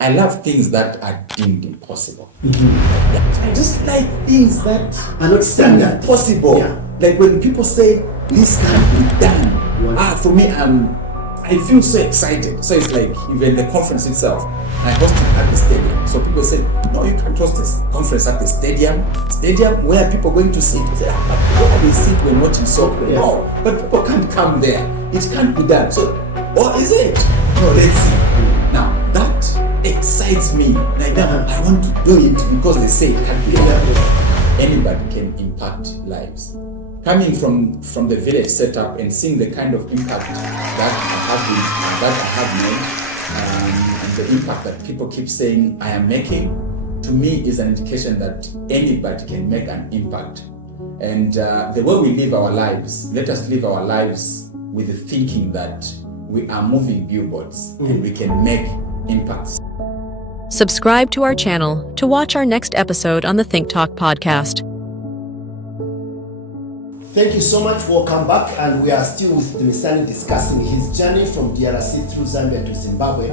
I love things that are deemed impossible. Yeah. I just like things that are not standard. Possible. Yeah. Like when people say this can't be done. For me, I feel so excited. So it's like even the conference itself, I hosted at the stadium. So people say, no, you can't host a conference at the stadium. Stadium where people are going to sit. Say, where they sit when watching soccer? Yeah. No, but people can't come there. It can't be done. So, or is it? No, let's see. Now that excites me. Like that, I want to do it because they say it can't be done. Anybody can impact lives. Coming from the village setup and seeing the kind of impact that I have made, and the impact that people keep saying I am making, to me is an indication that anybody can make an impact. And the way we live our lives, let us live our lives with the thinking that we are moving billboards and we can make impacts. Subscribe to our channel to watch our next episode on the Think Talk podcast. Thank you so much. Welcome back, and we are still with Dumisani discussing his journey from DRC through Zambia to Zimbabwe,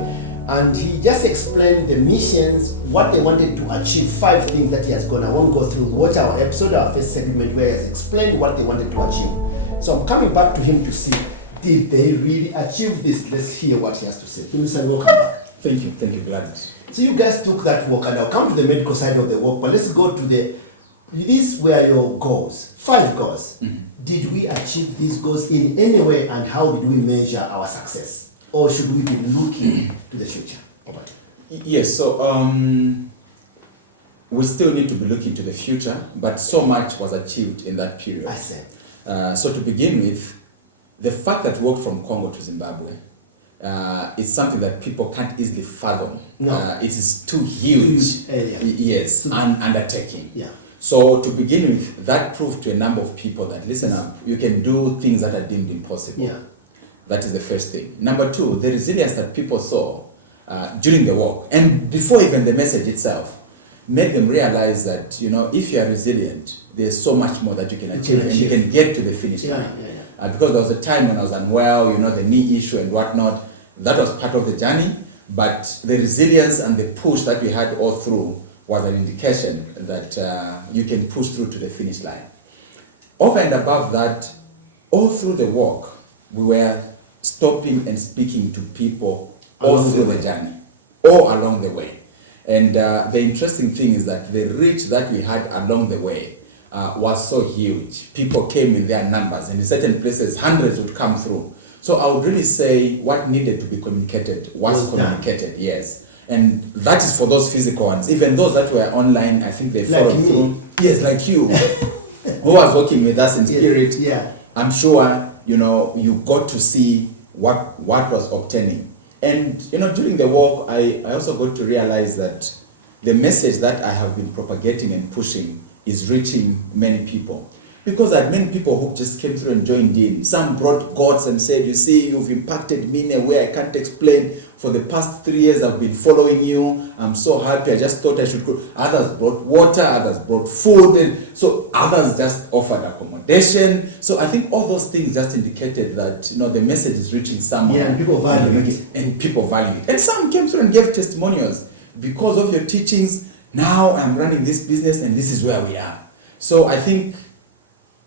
and he just explained the missions, what they wanted to achieve, 5 things that he has gone. I won't go through. Watch our episode, our first segment, where he has explained what they wanted to achieve. So I'm coming back to him to see, did they really achieve this? Let's hear what he has to say. Dumisani, welcome back. Thank you, Gladys. So you guys took that walk, and I'll come to the medical side of the walk, but let's go to these were your goals, 5 goals. Did we achieve these goals in any way, and how did we measure our success? Or should we be looking to the future? Yes, so we still need to be looking to the future, but so much was achieved in that period. I said. So to begin with, the fact that we walked from Congo to Zimbabwe is something that people can't easily fathom. No. It is too huge. Yes, an undertaking. Yeah. So to begin with, that proved to a number of people that, listen up, you can do things that are deemed impossible. Yeah. That is the first thing. Number 2, the resilience that people saw during the walk, and before even the message itself, made them realize that, if you are resilient, there's so much more that you can achieve, and you can get to the finish line. Because there was a time when I was unwell, the knee issue and whatnot. That was part of the journey, but the resilience and the push that we had all through was an indication that you can push through to the finish line. Over and above that, all through the walk, we were stopping and speaking to people all through the journey, all along the way. And the interesting thing is that the reach that we had along the way was so huge. People came in their numbers, and in certain places, hundreds would come through. So I would really say what needed to be communicated was communicated, done. Yes. And that is for those physical ones. Even those that were online, I think they followed through. Yes, like you, who was working with us in spirit. Yeah. I'm sure, you got to see what was obtaining. And, during the walk, I also got to realize that the message that I have been propagating and pushing is reaching many people. Because I had many people who just came through and joined in. Some brought gods and said, you see, you've impacted me in a way I can't explain. For the past 3 years, I've been following you. I'm so happy. I just thought I should go. Others brought water. Others brought food. And so others just offered accommodation. So I think all those things just indicated that, the message is reaching someone. Yeah, and people value it. And people value it. And some came through and gave testimonials. Because of your teachings, now I'm running this business and this is where we are. So I think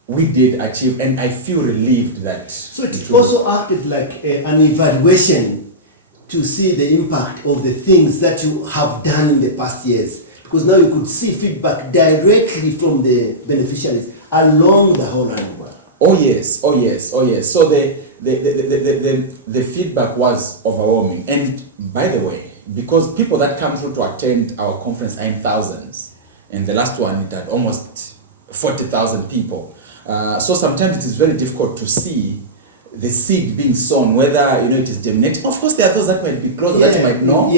we did achieve, and I feel relieved that. So it also acted like an evaluation to see the impact of the things that you have done in the past years. Because now you could see feedback directly from the beneficiaries along the whole line. Oh yes. So the feedback was overwhelming. And by the way, because people that come through to attend our conference are in thousands, and the last one it had almost 40,000 people. So sometimes it is very difficult to see the seed being sown, whether it is germinating. Of course, there are those that might be closer that you might know.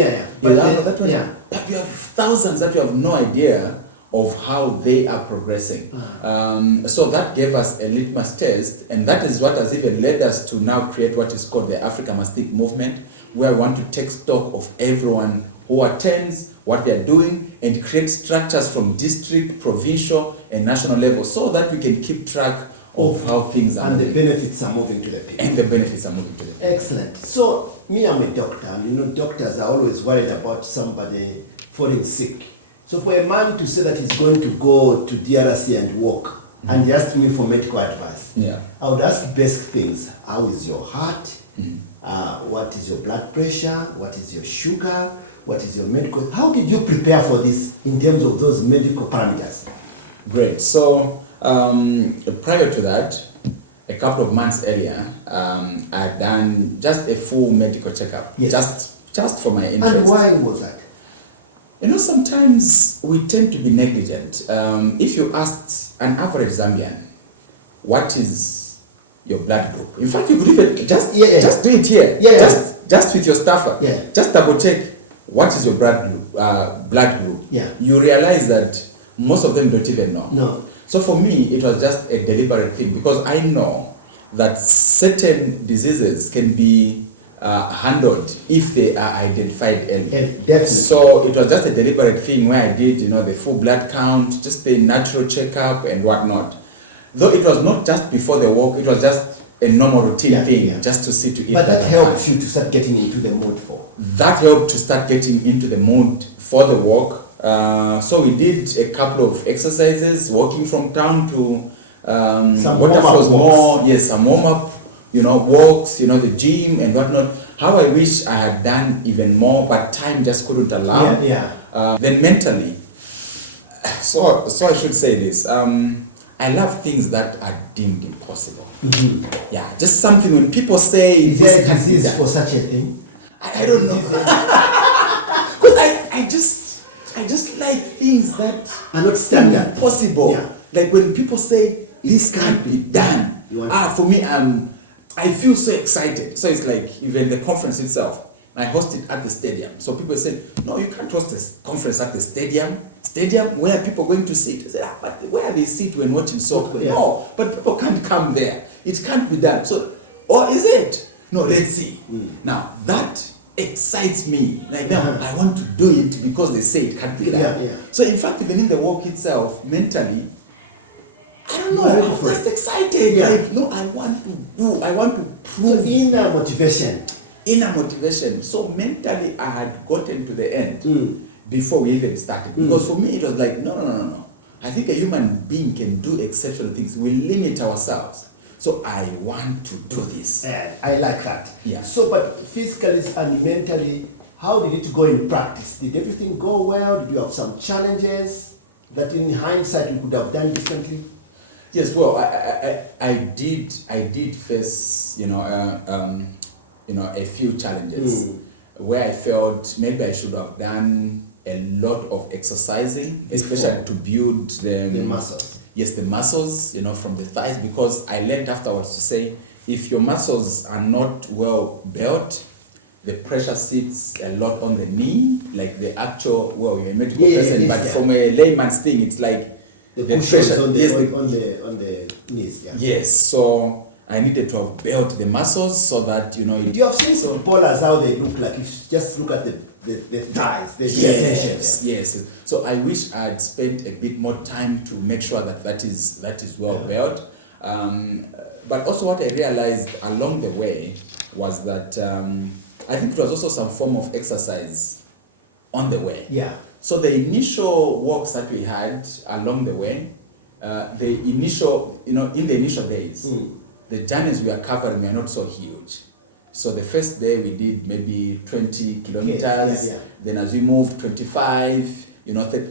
But you have thousands that you have no idea of how they are progressing. So that gave us a litmus test, and that is what has even led us to now create what is called the Africa Must Think movement, where I want to take stock of everyone who attends, what they are doing, and create structures from district, provincial, and national level so that we can keep track of how things are and moving. the benefits are moving to the people. And the benefits are moving to the people. Excellent. So, me, I'm a doctor, and doctors are always worried about somebody falling sick. So, for a man to say that he's going to go to DRC and walk, and he asked me for medical advice, I would ask basic things. How is your heart? What is your blood pressure? What is your sugar? What is your medical? How did you prepare for this in terms of those medical parameters? Great. So, prior to that, a couple of months earlier, I had done just a full medical checkup, just for my interest. And why was that? Sometimes we tend to be negligent. If you asked an average Zambian, what is your blood group? In fact, you could even just do it here. Just with your staffer. Just double check what is your blood group. You realize that most of them don't even know. No. So for me, it was just a deliberate thing because I know that certain diseases can be handled if they are identified early. Definitely. So it was just a deliberate thing where I did, the full blood count, just the natural checkup and whatnot. Though it was not just before the walk, it was just a normal routine thing, just to see to it. But that helped you to start getting into the mood for? That helped to start getting into the mood for the walk. So we did a couple of exercises, walking from town to some waterfalls more, some warm-up, walks, the gym and whatnot. How I wish I had done even more, but time just couldn't allow. Then mentally, so I should say this, I love things that are deemed impossible. Just something when people say... Is there a disease for such a thing? I don't know. Because I just like things that are not standard. Impossible. Like when people say, this can't be done. For me, I feel so excited. So it's like even the conference itself, I host it at the stadium. So people say, no, you can't host a conference at the stadium. Stadium where people are going to sit. I say, but where they sit when watching soccer? No, but people can't come there. It can't be done. So, or is it? No, let's see. Now, that excites me. Like now, I want to do it because they say it can't be done. So in fact, even in the walk itself, mentally, I don't know, I'm just excited. Like, no, I want to prove. So inner motivation. Inner motivation. So mentally, I had gotten to the end before we even started. Because for me, it was like, no. I think a human being can do exceptional things. We limit ourselves. So I want to do this. I like that. So, but physically and mentally, how did it go in practice? Did everything go well? Did you have some challenges that in hindsight you could have done differently? Yes, well, I did face, a few challenges where I felt maybe I should have done a lot of exercising, especially to build the muscles. Yes, the muscles, from the thighs, because I learned afterwards to say, if your muscles are not well built, the pressure sits a lot on the knee, like the actual, you're a medical person, but from a layman's thing, it's like the pressure on the knees. Yes, so I needed to have built the muscles so that, You have seen footballers, how they look like, if you just look at the thighs. Yes. So I wish I had spent a bit more time to make sure that is well built. But also what I realized along the way was that I think it was also some form of exercise on the way. So the initial walks that we had along the way, in the initial days, the journeys we are covering are not so huge. So the first day we did maybe 20 kilometers, then as we moved 25,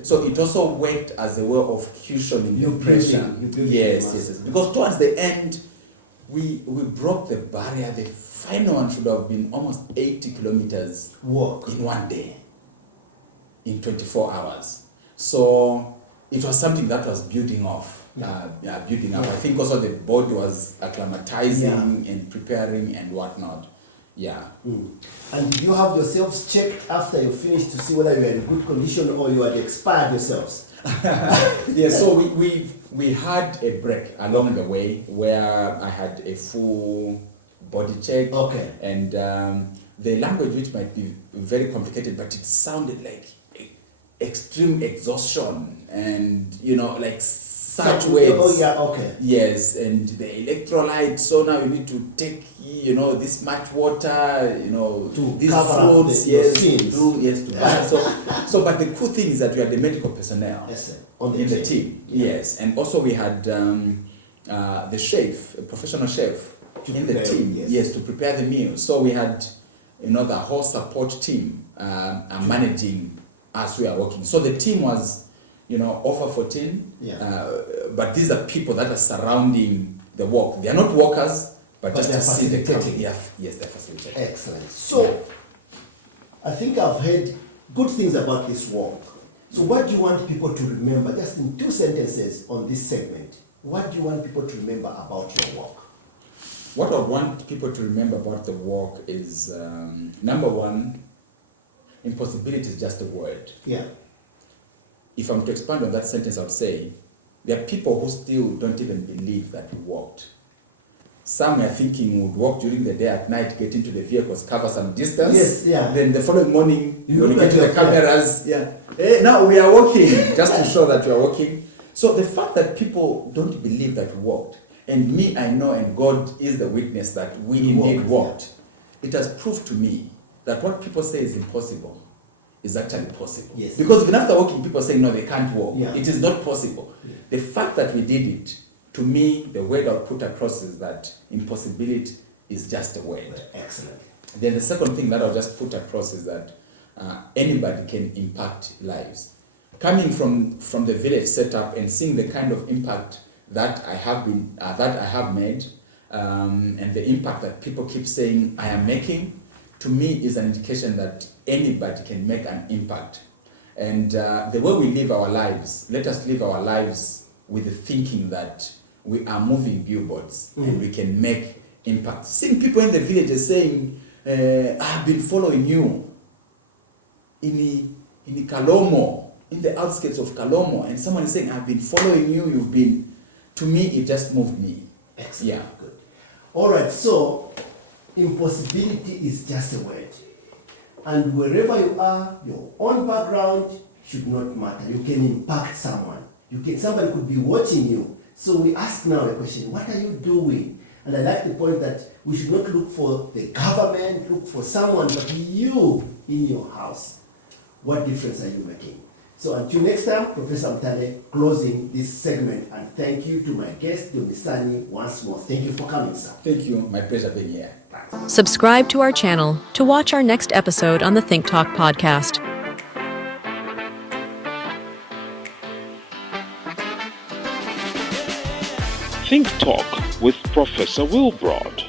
so it also worked as a way of cushioning the pressure. Yes. Because towards the end, we broke the barrier. The final one should have been almost 80 kilometers walk in one day, in 24 hours. So it was something that was building off. I think also the body was acclimatizing and preparing and whatnot. And did you have yourselves checked after you finished to see whether you were in good condition or you had expired yourselves? So we had a break along the way where I had a full body check. And the language, which might be very complicated, but it sounded like extreme exhaustion and like such weights. Oh yeah, okay. Yes, and the electrolyte. So now you need to take, this much water, To these cover up fruits, the yes, sins. to balance. So, but the cool thing is that we are the medical personnel Yes, sir. On in the team. Yeah. Yes, and also we had the chef, a professional chef in the prepare, team. yes. Yes, to prepare the meal. So we had, the whole support team managing as we are working. So the team was, over 14. Yeah. But these are people that are surrounding the work. They are not workers, but just they're to see the facilitating. Yes, they're facilitating. Excellent. So, I think I've heard good things about this work. So, what do you want people to remember, just in 2 sentences on this segment? What do you want people to remember about your work? What I want people to remember about the work is, number one, impossibility is just a word. Yeah. If I'm to expand on that sentence, I would say there are people who still don't even believe that we worked. Some are thinking we would walk during the day, at night, get into the vehicles, cover some distance. Yes, yeah. Then the following morning, You when we look get to like the you're cameras, hey, now we are walking, just to show that we are walking. So the fact that people don't believe that we walked, and me, I know, and God is the witness that we indeed walked, it has proved to me that what people say is impossible is actually possible. Yes. Because even after walking, people say, no, they can't walk. Yeah. It is not possible. Yeah. The fact that we did it, to me, the word I'll put across is that impossibility is just a word. Excellent. Then the second thing that I'll just put across is that anybody can impact lives. Coming from the village setup and seeing the kind of impact that I have made, and the impact that people keep saying I am making, to me is an indication that anybody can make an impact. And the way we live our lives, let us live our lives with the thinking that we are moving billboards and we can make impact. Seeing people in the villages saying, I've been following you in Kalomo, in the outskirts of Kalomo, and someone is saying, I've been following you, you've been, to me, it just moved me. Excellent. Yeah. Good. All right, so impossibility is just a word. And wherever you are, your own background should not matter. You can impact someone. Somebody could be watching you. So we ask now a question, what are you doing? And I like the point that we should not look for the government, look for someone, but you in your house. What difference are you making? So until next time, Professor Mutale closing this segment, and thank you to my guest, Dumisani, once more. Thank you for coming, sir. Thank you. My pleasure being here. Subscribe to our channel to watch our next episode on the Think Talk podcast. Think Talk with Professor Wilbroad.